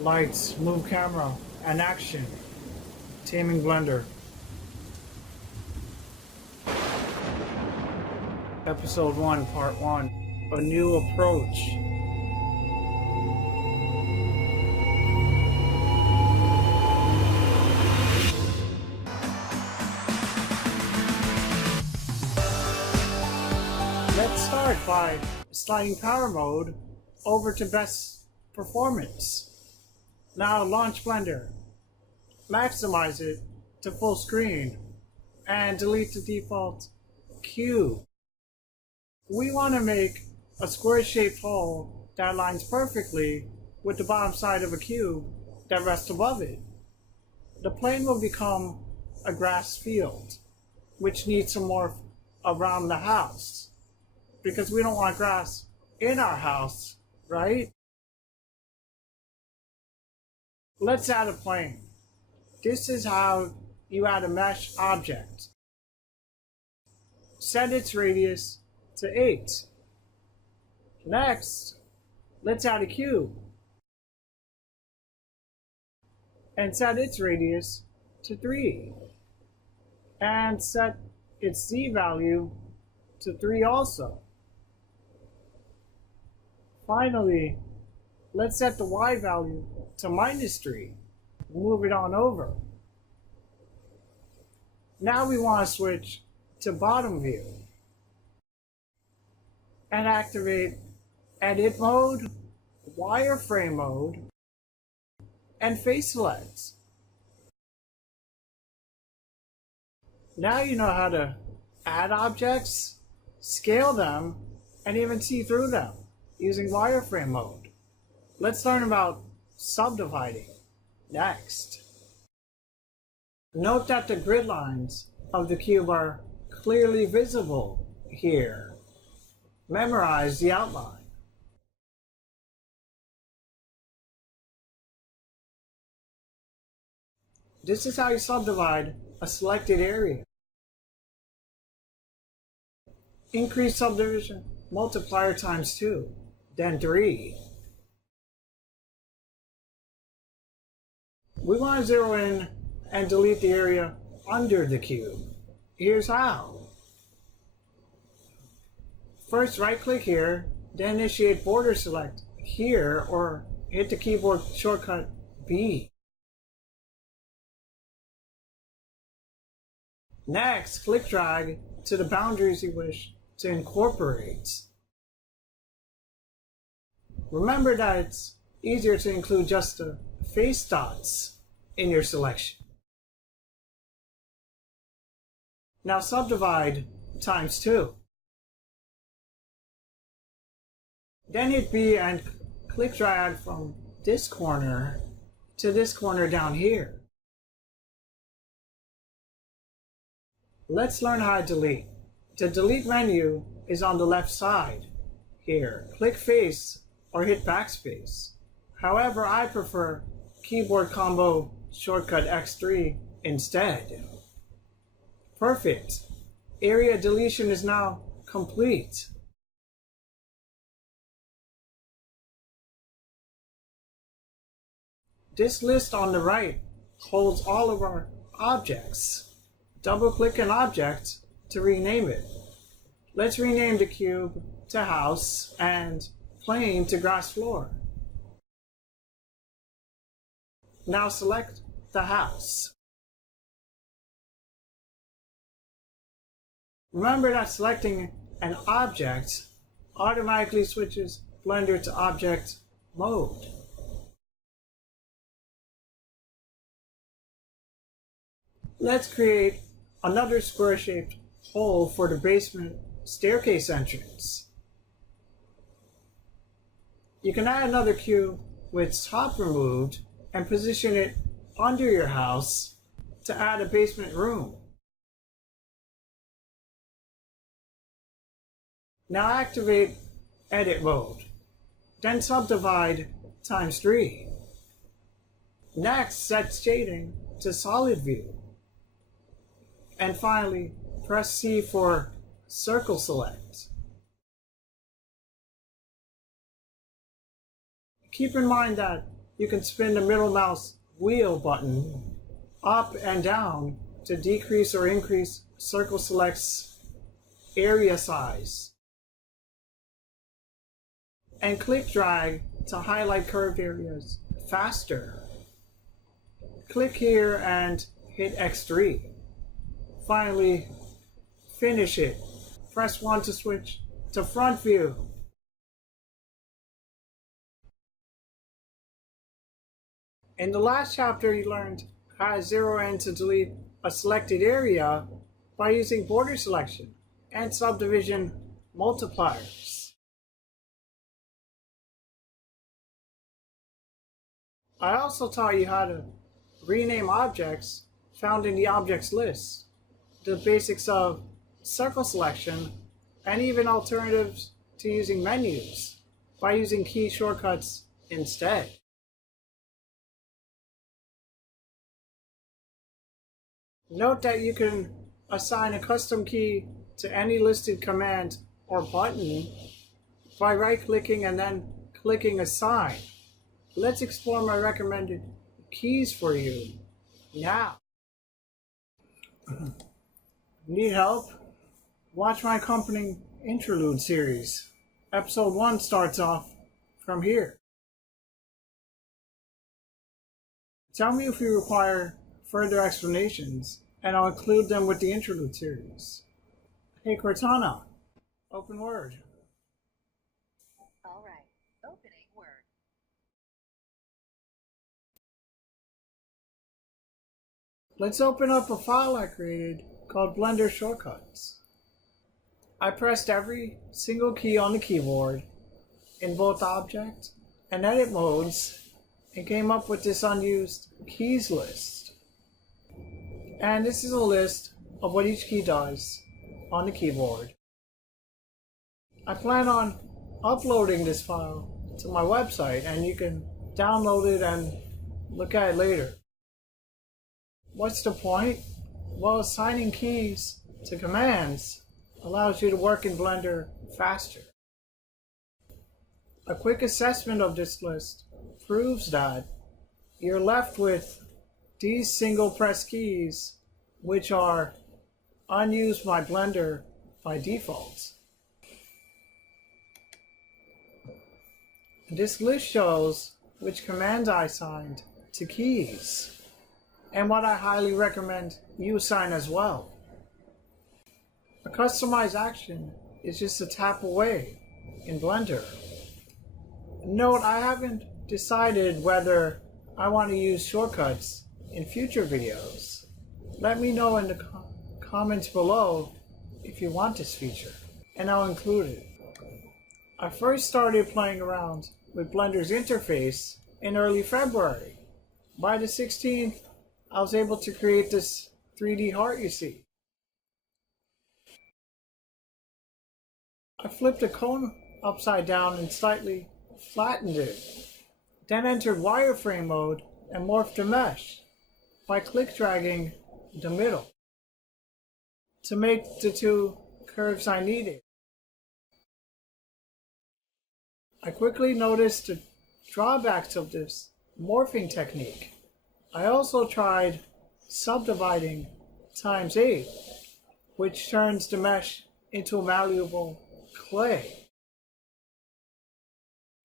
Lights, move camera, and action. Taming Blender. Episode 1, Part 1. A new approach. Let's start by sliding power mode over to best performance. Now launch Blender, maximize it to full screen, and delete the default cube. We want to make a square-shaped hole that aligns perfectly with the bottom side of a cube that rests above it. The plane will become a grass field, which needs to morph around the house, because we don't want grass in our house, right? Let's add a plane. This is how you add a mesh object. Set its radius to 8. Next, let's add a cube and set its radius to 3. And set its Z value to 3 also. Finally, let's set the Y value to -3. Move it on over. Now we want to switch to bottom view and activate edit mode, wireframe mode, and face select. Now you know how to add objects, scale them, and even see through them using wireframe mode. Let's learn about subdividing next. Note that the grid lines of the cube are clearly visible here. Memorize the outline. This is how you subdivide a selected area. Increase subdivision multiplier times 2, then 3. We want to zero in and delete the area under the cube. Here's how. First, right-click here, then initiate border select here, or hit the keyboard shortcut B. Next, click drag to the boundaries you wish to incorporate. Remember that it's easier to include just the face dots in your selection. Now subdivide times 2. Then hit B and click drag from this corner to this corner down here. Let's learn how to delete. The delete menu is on the left side here. Click face or hit backspace. However, I prefer keyboard combo shortcut X3 instead. Perfect. Area deletion is now complete. This list on the right holds all of our objects. Double-click an object to rename it. Let's rename the cube to house and plane to grass floor. Now select the house. Remember that selecting an object automatically switches Blender to object mode. Let's create another square-shaped hole for the basement staircase entrance. You can add another cube with its top removed and position it under your house to add a basement room. Now activate edit mode, then subdivide times 3. Next, set shading to solid view. And finally, press C for circle select. Keep in mind that you can spin the middle mouse wheel button up and down to decrease or increase circle select's area size. And click drag to highlight curved areas faster. Click here and hit X3. Finally, finish it. Press 1 to switch to front view. In the last chapter, you learned how to zero in to delete a selected area by using border selection and subdivision multipliers. I also taught you how to rename objects found in the objects list, the basics of circle selection, and even alternatives to using menus by using key shortcuts instead. Note that you can assign a custom key to any listed command or button by right-clicking and then clicking Assign. Let's explore my recommended keys for you now. Need help? Watch my accompanying interlude series. Episode 1 starts off from here. Tell me if you require further explanations, and I'll include them with the interlude series. Hey Cortana, open Word. All right, opening Word. Let's open up a file I created called Blender Shortcuts. I pressed every single key on the keyboard in both object and edit modes and came up with this unused keys list. And this is a list of what each key does on the keyboard. I plan on uploading this file to my website, and you can download it and look at it later. What's the point? Well, assigning keys to commands allows you to work in Blender faster. A quick assessment of this list proves that you're left with these single press keys, which are unused by Blender by default. This list shows which commands I assigned to keys, and what I highly recommend you assign as well. A customized action is just a tap away in Blender. Note, I haven't decided whether I want to use shortcuts in future videos. Let me know in the comments below if you want this feature, and I'll include it. I first started playing around with Blender's interface in early February. By the 16th, I was able to create this 3D heart you see. I flipped a cone upside down and slightly flattened it, then entered wireframe mode and morphed the mesh by click dragging the middle to make the two curves I needed. I quickly noticed the drawbacks of this morphing technique. I also tried subdividing ×8, which turns the mesh into a malleable clay.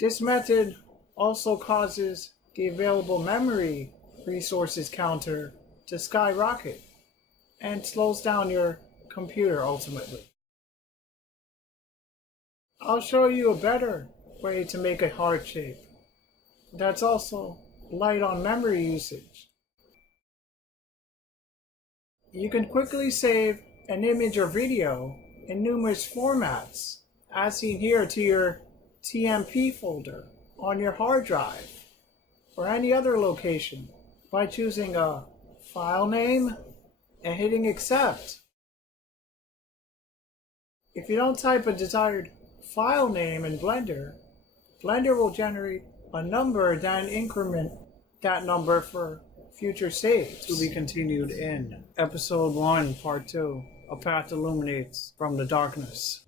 This method also causes the available memory resources counter to skyrocket and slows down your computer ultimately. I'll show you a better way to make a heart shape that's also light on memory usage. You can quickly save an image or video in numerous formats, as seen here, to your TMP folder on your hard drive or any other location by choosing a file name and hitting accept. If you don't type a desired file name in Blender, Blender will generate a number, then increment that number for future saves. To be continued in Episode 1, Part 2, A Path Illuminates from the Darkness.